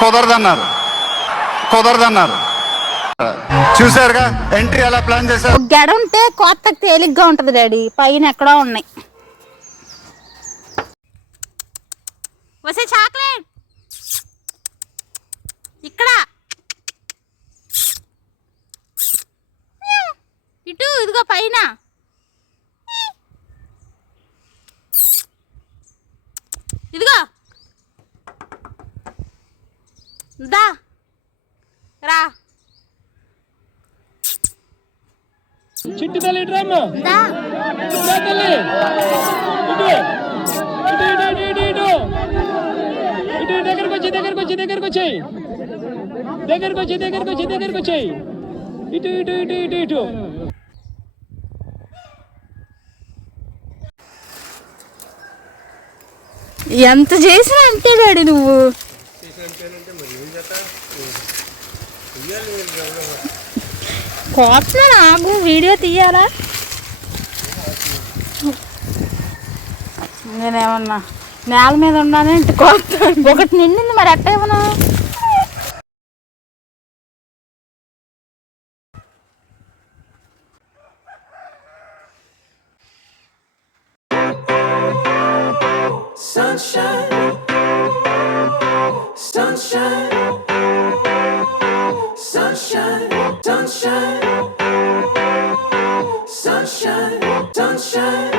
కుదరదన్నారు కుదరదన్నారు చూసారుగా ఎంట్రీ ఎలా ప్లాన్ చేశారు. గడ ఉంటే కోతకు తేలిగ్గా ఉంటది డాడీ, పైన ఎక్కడో ఉన్నాయి. వసే చాక్లెట్ ఇక్కడ ఇటు ఇదిగో పైన. ఇదిగో దా రా చిట్టి తల్లి డ్రామా దా తల్లి ఇటు దగ్గరకు వచ్చి ఇటు ఇటు ఇటు ఇటు ఇటు ఎంత చేసినా అంతే డాడీ నువ్వు. కోపం నాకు వీడియో తీయాలా? నేనేమన్నా నేల మీద ఉన్నానంటే కోపం. ఒకటి నిండింది మరి ఎట్ట ఇవ్వను. Sunshine, sunshine, sunshine, sunshine, sunshine, sunshine.